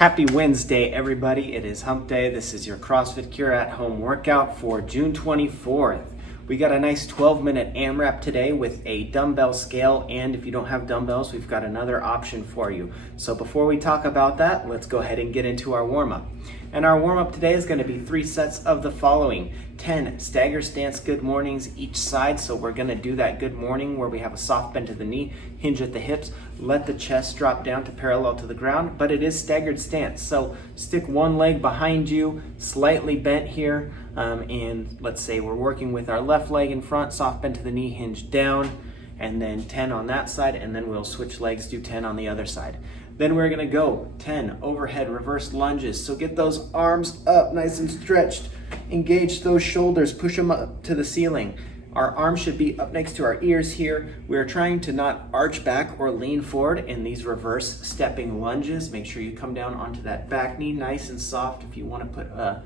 Happy Wednesday, everybody. It is hump day. This is your CrossFit Cure at Home workout for June 24th. We got a nice 12-minute AMRAP today with a dumbbell scale, and if you don't have dumbbells, we've got another option for you. So before we talk about that, let's go ahead and get into our warm-up. And our warm-up today is going to be 3 sets of the following: 10 stagger stance good mornings each side. So we're going to do that good morning where we have a soft bend to the knee, hinge at the hips, let the chest drop down to parallel to the ground, but it is staggered stance. So stick one leg behind you, slightly bent here, and let's say we're working with our left leg in front, soft bend to the knee, hinge down, and then 10 on that side, and then we'll switch legs, do 10 on the other side. Then we're gonna go 10 overhead reverse lunges. So get those arms up nice and stretched, engage those shoulders, push them up to the ceiling. Our arms should be up next to our ears here. We're trying to not arch back or lean forward in these reverse stepping lunges. Make sure you come down onto that back knee nice and soft. If you wanna put a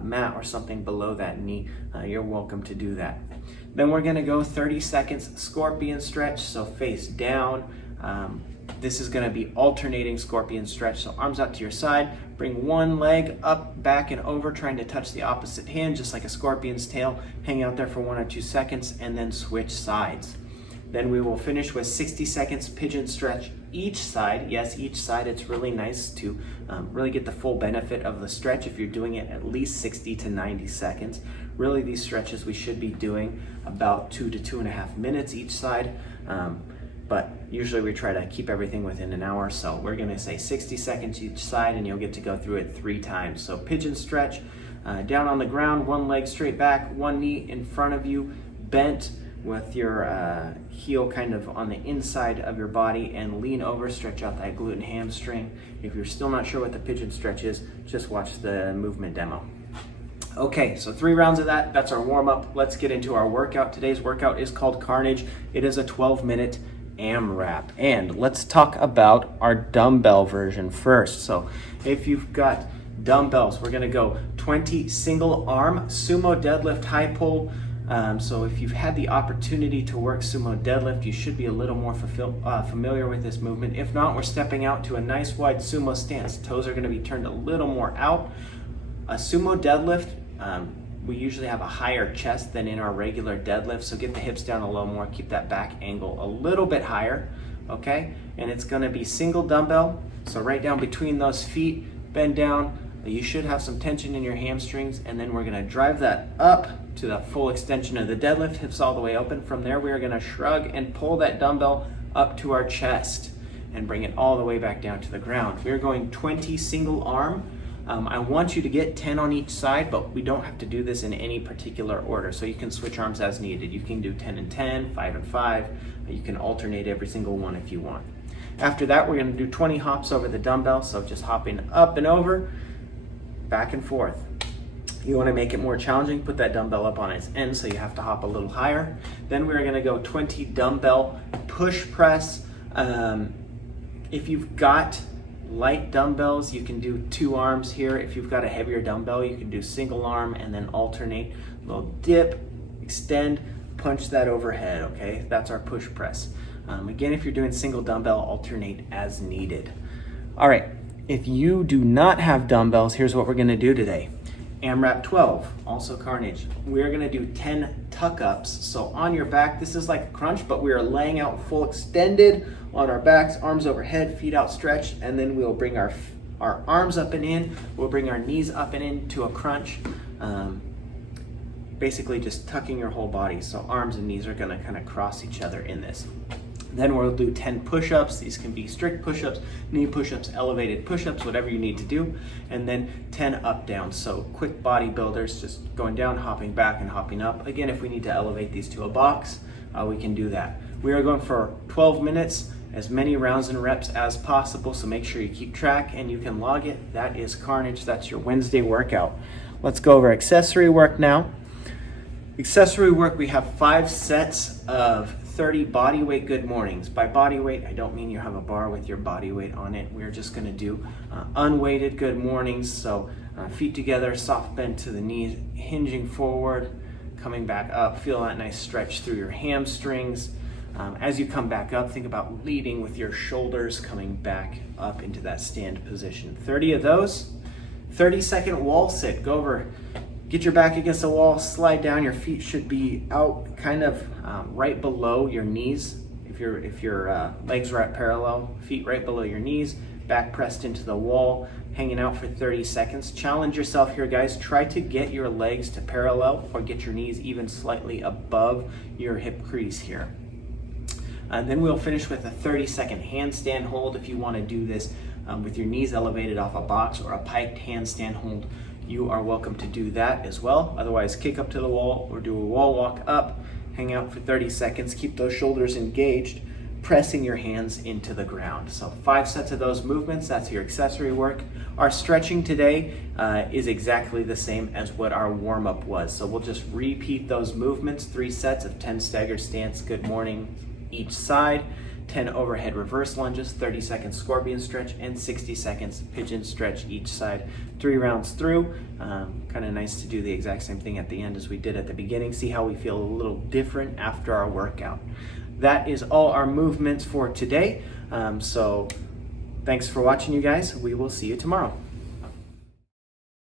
mat or something below that knee, you're welcome to do that. Then we're gonna go 30 seconds scorpion stretch, so face down. This is gonna be alternating scorpion stretch, so arms out to your side, bring one leg up, back, and over, trying to touch the opposite hand, just like a scorpion's tail. Hang out there for 1 or 2 seconds, and then switch sides. Then we will finish with 60 seconds pigeon stretch each side. Yes, each side. It's really nice to really get the full benefit of the stretch if you're doing it at least 60 to 90 seconds. Really, these stretches we should be doing about 2 to 2.5 minutes each side. But usually we try to keep everything within an hour. So we're gonna say 60 seconds each side, and you'll get to go through it 3 times. So pigeon stretch, down on the ground, one leg straight back, one knee in front of you, bent with your heel kind of on the inside of your body, and lean over, stretch out that glute and hamstring. If you're still not sure what the pigeon stretch is, just watch the movement demo. Okay, so 3 rounds of that. That's our warm-up. Let's get into our workout. Today's workout is called Carnage. It is a 12-minute AMRAP. And let's talk about our dumbbell version first. So if you've got dumbbells, we're gonna go 20 single arm Sumo deadlift high pull. So if you've had the opportunity to work Sumo deadlift, you should be a little more familiar with this movement. If not, we're stepping out to a nice wide Sumo stance. Toes are gonna be turned a little more out. A Sumo deadlift, we usually have a higher chest than in our regular deadlift, so get the hips down a little more, keep that back angle a little bit higher, okay? And it's gonna be single dumbbell, so right down between those feet, bend down. You should have some tension in your hamstrings, and then we're gonna drive that up to the full extension of the deadlift, hips all the way open. From there, we are gonna shrug and pull that dumbbell up to our chest and bring it all the way back down to the ground. We're going 20 single arm. I want you to get 10 on each side, but we don't have to do this in any particular order. So you can switch arms as needed. You can do 10 and 10, 5 and 5. You can alternate every single one if you want. After that, we're gonna do 20 hops over the dumbbell. So just hopping up and over, back and forth. You wanna make it more challenging, put that dumbbell up on its end so you have to hop a little higher. Then we're gonna go 20 dumbbell push press. If you've got light dumbbells, you can do 2 arms here. If you've got a heavier dumbbell, you can do single arm and then alternate. A little dip, extend, punch that overhead, okay? That's our push press. Again, if you're doing single dumbbell, alternate as needed. All right, if you do not have dumbbells, here's what we're gonna do today. AMRAP 12, also Carnage. We're gonna do 10 tuck-ups. So on your back, this is like a crunch, but we are laying out full extended on our backs, arms overhead, feet outstretched, and then we'll bring our arms up and in. We'll bring our knees up and in to a crunch. Basically just tucking your whole body. So arms and knees are gonna kind of cross each other in this. Then we'll do 10 push-ups. These can be strict push-ups, knee push-ups, elevated push-ups, whatever you need to do. And then 10 up-down. So quick bodybuilders, just going down, hopping back, and hopping up. Again, if we need to elevate these to a box, we can do that. We are going for 12 minutes, as many rounds and reps as possible. So make sure you keep track and you can log it. That is Carnage. That's your Wednesday workout. Let's go over accessory work now. Accessory work, we have 5 sets of 30 body weight good mornings. By body weight, I don't mean you have a bar with your body weight on it. We're just gonna do unweighted good mornings. So feet together, soft bend to the knees, hinging forward, coming back up. Feel that nice stretch through your hamstrings. As you come back up, think about leading with your shoulders coming back up into that stand position. 30 of those. 30-second wall sit. Go over, get your back against the wall, slide down. Your feet should be out kind of right below your knees. If your legs are at parallel, feet right below your knees, back pressed into the wall, hanging out for 30 seconds. Challenge yourself here, guys. Try to get your legs to parallel or get your knees even slightly above your hip crease here. And then we'll finish with a 30-second handstand hold. If you want to do this with your knees elevated off a box or a piked handstand hold, you are welcome to do that as well. Otherwise, kick up to the wall or do a wall walk up, hang out for 30 seconds, keep those shoulders engaged, pressing your hands into the ground. So 5 sets of those movements, that's your accessory work. Our stretching today is exactly the same as what our warm-up was. So we'll just repeat those movements, 3 sets of 10 stagger stance, good morning each side, 10 overhead reverse lunges, 30-second scorpion stretch, and 60 seconds pigeon stretch each side. 3 rounds through. Kind of nice to do the exact same thing at the end as we did at the beginning. See how we feel a little different after our workout. That is all our movements for today. So thanks for watching, you guys. We will see you tomorrow.